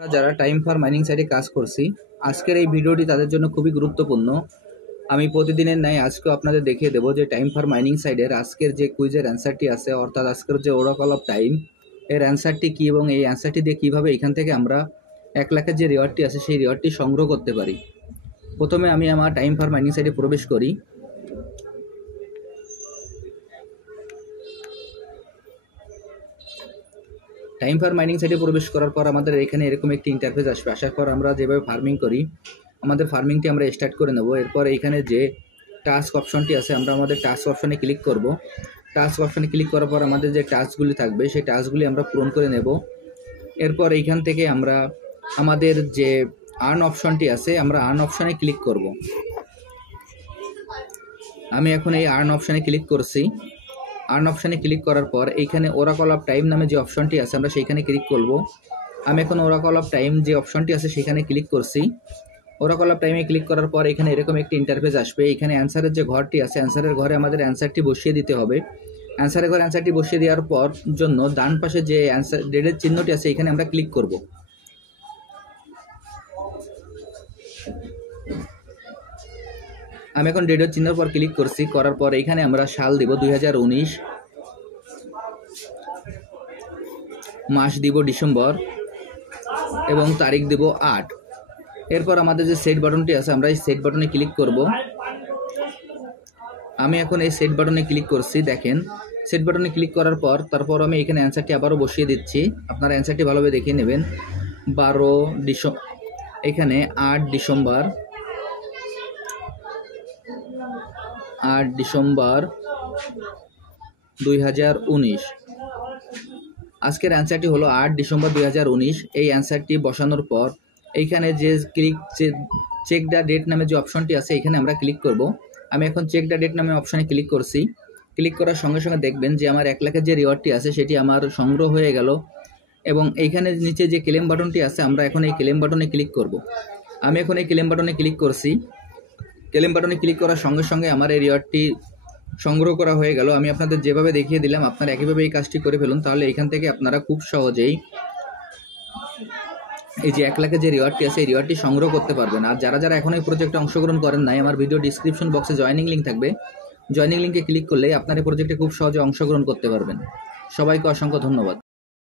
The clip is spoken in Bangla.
আমরা যারা টাইম ফর মাইনিং সাইটে কাজ করছি, আজকের এই ভিডিওটি তাদের জন্য খুবই গুরুত্বপূর্ণ। আমি প্রতিদিনের ন্যায় আজকেও আপনাদের দেখিয়ে দেবো যে টাইম ফর মাইনিং সাইটের আজকের যে কুইজের অ্যান্সারটি আছে, অর্থাৎ আজকের যে ওরাকল অফ টাইম এর অ্যান্সারটি কী এবং এই অ্যান্সারটি দিয়ে কীভাবে এখান থেকে আমরা 1 লাখের যে রিওয়ার্ডটি আছে সেই রিওয়ার্ডটি সংগ্রহ করতে পারি। প্রথমে আমি আমার টাইম ফর মাইনিং সাইটে প্রবেশ করি। টাইম ফর মাইনিং সাইটে প্রবেশ করার পর আমাদের এখানে এরকম একটি ইন্টারফেস আসবে। আসার পর আমরা যেভাবে ফার্মিং করি, আমাদের ফার্মিংটি আমরা স্টার্ট করে নেব। এরপর এইখানে যে টাস্ক অপশনটি আছে, আমরা আমাদের টাস্ক অপশনে ক্লিক করব। টাস্ক অপশনে ক্লিক করার পর আমাদের যে টাস্কগুলি থাকবে সেই টাস্কগুলি আমরা পূরণ করে নেব। এরপর এইখান থেকে আমরা আমাদের যে আর্ন অপশনটি আছে, আমরা আর্ন অপশনে ক্লিক করব। আমি এখন এই আর্ন অপশনে ক্লিক করছি। আর্ন অপশানে ক্লিক করার পর এইখানে ওরাকল অফ টাইম নামে যে অপশনটি আছে আমরা সেইখানে ক্লিক করব। আমি এখন ওরাকল অফ টাইম যে অপশনটি আছে সেখানে ক্লিক করছি। ওরাকল অফ টাইমে ক্লিক করার পর এখানে এরকম একটি ইন্টারফেস আসবে। এখানে অ্যান্সারের যে ঘরটি আছে, অ্যান্সারের ঘরে আমাদের অ্যান্সারটি বসিয়ে দিতে হবে। অ্যান্সারের ঘরে অ্যান্সারটি বসিয়ে দেওয়ার পর জন্য ডান পাশে যে অ্যান্সার ডেটের চিহ্নটি আছে এখানে আমরা ক্লিক করব। আমি এখন ডেটের চিহ্নের পর ক্লিক করছি। করার পর এখানে আমরা সাল দিব 2019, মাস দিব ডিসেম্বর এবং তারিখ দেব 8। এরপর আমাদের যে সেট বাটনটি আছে আমরা এই সেট বাটনে ক্লিক করব। আমি এখন এই সেট বাটনে ক্লিক করছি। দেখেন, সেট বাটনে ক্লিক করার পর তারপর আমি এখানে অ্যান্সারটি আবারও বসিয়ে দিচ্ছি। আপনারা অ্যান্সারটি ভালোভাবে দেখিয়ে নেবেন। 12 ডিসেম্বর, এখানে 8 ডিসেম্বর 2019। আজকের অ্যান্সারটি হলো 8 ডিসেম্বর 2019। এই অ্যান্সারটি বসানোর পর এইখানে যে চেক দ্য ডেট নামে যে অপশনটি আছে এখানে আমরা ক্লিক করব। আমি এখন চেক দ্য ডেট নামে অপশনে ক্লিক করছি। ক্লিক করার সঙ্গে সঙ্গে দেখবেন যে আমার 1 লাখের যে রিওয়ার্ডটি আছে সেটি আমার সংগ্রহ হয়ে গেল। এবং এইখানে নিচে যে ক্লেম বাটনটি আছে আমরা এখন এই ক্লেম বাটনে ক্লিক করব। আমি এখন এই ক্লেম বাটনে ক্লিক করছি। ক্লেম বাটনে ক্লিক করার সঙ্গে সঙ্গে আমার এই রিওয়ার্ডটি সংগ্রহ করা হয়ে গেল। আমি আপনাদের যেভাবে দেখিয়ে দিলাম আপনারা একইভাবে এই কাজটি করে ফেলুন, তাহলে এখান থেকে আপনারা খুব সহজেই এই যে 1 লাখের যে রিওয়ার্ডটি আছে এই রিওয়ার্ডটি সংগ্রহ করতে পারবেন। আর যারা যারা এখন এই প্রজেক্টে অংশগ্রহণ করেন নাই, আমার ভিডিও ডিসক্রিপশন বক্সে জয়েনিং লিঙ্ক থাকবে। জয়েনিং লিঙ্কে ক্লিক করলে আপনার এই প্রজেক্টে খুব সহজে অংশগ্রহণ করতে পারবেন। সবাইকে অসংখ্য ধন্যবাদ।